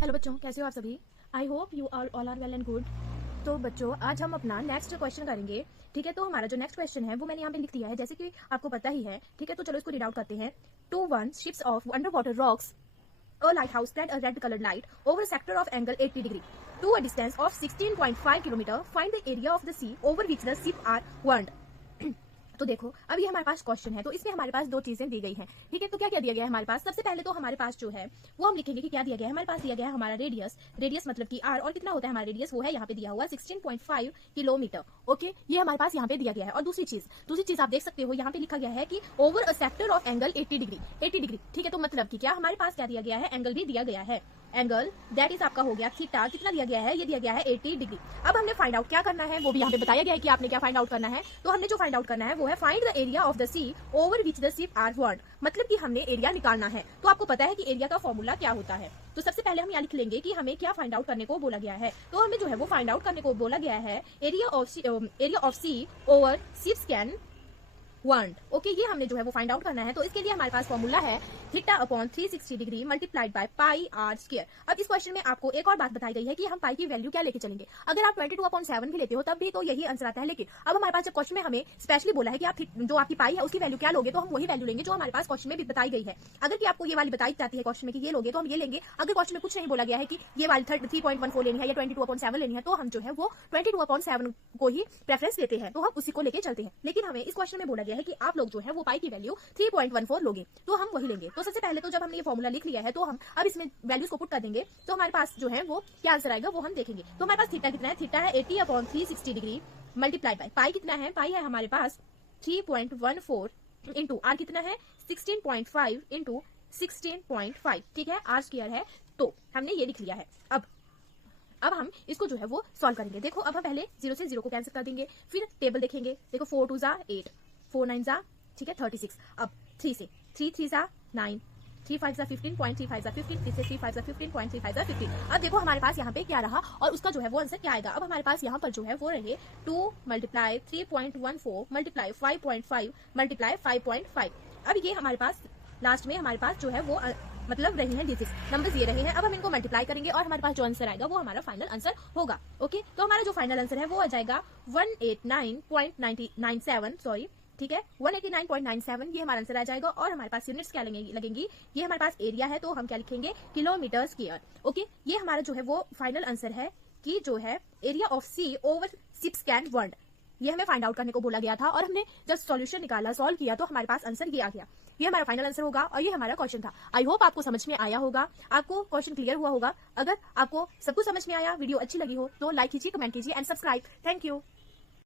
Hello बच्चों, कैसे हो आप सभी। I hope you all are well and good. तो बच्चों, आज हम अपना नेक्स्ट क्वेश्चन करेंगे। ठीक है, तो हमारा जो नेक्स्ट क्वेश्चन है वो मैंने यहाँ पे लिख दिया है, जैसे कि आपको पता ही है। ठीक है, तो चलो इसको रीड आउट करते हैं। To warn ships of underwater rocks a lighthouse spread a red colored light over a sector of angle 80 degree to a distance of 16.5 kilometer. Find the area of the sea over which the ship are warned. तो देखो, अब ये हमारे पास question है, तो इसमें हमारे पास दो चीजें दी गई हैं। ठीक है, तो क्या क्या दिया गया है हमारे पास। सबसे पहले तो हमारे पास जो है वो हम लिखेंगे कि क्या दिया गया है। हमारे पास दिया गया है हमारा रेडियस मतलब कि आर, और कितना होता है हमारा रेडियस, वो है यहाँ पे दिया हुआ 16.5 किलोमीटर। ओके, ये हमारे पास यहाँ पे दिया गया है। और दूसरी चीज आप देख सकते हो, यहाँ पे लिखा गया है कि over a sector of angle 80 degree. ठीक है, तो मतलब कि क्या हमारे पास क्या दिया गया है, एंगल भी दिया गया है। एंगल दैट इज आपका हो गया थीटा, कितना दिया गया है, ये दिया गया है 80 डिग्री। अब हमने फाइंड आउट क्या करना है, वो भी यहाँ पे बताया गया है कि आपने क्या फाइंड आउट करना है। तो हमने जो फाइंड आउट करना है वो है find the area of the sea over which the ship are warned, मतलब कि हमने एरिया निकालना है। तो आपको पता है कि एरिया का फॉर्मूला क्या होता है। तो सबसे पहले हम यहाँ लिख लेंगे कि हमें क्या फाइंड आउट करने को बोला गया है। तो हमें जो है वो फाइंड आउट करने को बोला गया है area of sea over ships can warned. Okay, ये हमने जो है वो फाइंड आउट करना है। तो इसके लिए हमारे पास फॉर्मूला है theta upon 360 degree multiplied by pi r square. अब इस क्वेश्चन में आपको एक और बात बताई गई है कि हम पाई की वैल्यू क्या लेके चलेंगे। अगर आप 22/7 भी लेते हो तब भी तो यही आंसर आता है, लेकिन अब हमारे पास जब क्वेश्चन में हमें स्पेशली बोला है कि आप जो आपकी पाई है उसकी वैल्यू क्या लोगे, तो हम वही वैल्यू लेंगे जो हमारे पास क्वेश्चन में भी बताई गई है। अगर कि आपको ये वाली बताई जाती है क्वेश्चन में कि ये लोगे, तो हम ये लेंगे। अगर क्वेश्चन में कुछ नहीं बोला गया है कि ये वाली 3.14 लेनी है या 22/7 लेनी है, तो हम जो है वो 22/7 को ही प्रेफरेंस देते हैं, तो हम उसी को लेके चलते हैं। लेकिन हमें इस क्वेश्चन में बोला गया है कि आप लोग जो है वो पाई की वैल्यू 3.14 लोगे, तो हम वही लेंगे। तो सबसे पहले तो जब हमने ये फॉर्मूला लिख लिया है, तो हम अब इसमें वैल्यूज को पुट कर देंगे, तो हमारे पास जो है वो क्या आंसर आएगा वो हम देखेंगे। तो हमारे पास थीटा कितना है, थीटा है 80/360 डिग्री मल्टीप्लाइड बाय पाई कितना है, पाई है हमारे पास 3.14 इंटू आर कितना है 16.5 इंटू 16.5। ठीक है, आर स्क्वायर है, तो हमने ये लिख लिया है। अब हम इसको जो है वो सॉल्व करेंगे। देखो, अब हम पहले 0 से 0 को कैंसिल कर देंगे, फिर टेबल देखेंगे। देखो 4 2 जा 8, 4 9 जा, ठीक है 36। अब 3 से 3 3 जा 9, 3 5 जा 15, 3 5 जा 15, 3 से 3 5 जा 15, 3 5 जा 15। अब देखो हमारे पास यहाँ पे क्या रहा और उसका जो है वो आंसर क्या आएगा। अब हमारे पास यहाँ पर जो है वो रहे 2 मल्टीप्लाई 3.14 मल्टीप्लाई 5.5 मल्टीप्लाई 5.5। अब ये हमारे पास लास्ट में हमारे पास जो है वो मतलब रही है डिजिट्स, नंबर्स ये रहे हैं। अब हम इनको मल्टीप्लाई करेंगे और हमारे पास जो आंसर आएगा वो हमारा फाइनल आंसर होगा। ओके, तो हमारा जो फाइनल आंसर है वो आ जाएगा 189.97, सॉरी, ठीक है 189.97, ये हमारा आंसर आ जाएगा। और हमारे पास यूनिट्स क्या लगेंगी, ये हमारे पास एरिया है तो हम क्या लिखेंगे, किलोमीटर स्क्वायर। ओके, ये हमारा जो है वो फाइनल आंसर है कि जो है area of sea over ships can warned, ये हमें फाइंड आउट करने को बोला गया था। और हमने जब सॉल्यूशन निकाला, सॉल्व किया, तो हमारे पास आंसर ये आ गया। ये हमारा फाइनल आंसर होगा और ये हमारा क्वेश्चन था। आई होप आपको समझ में आया होगा, आपको क्वेश्चन क्लियर हुआ होगा। अगर आपको सब कुछ समझ में आया, वीडियो अच्छी लगी हो तो लाइक कीजिए, कमेंट कीजिए एंड सब्सक्राइब। Thank you.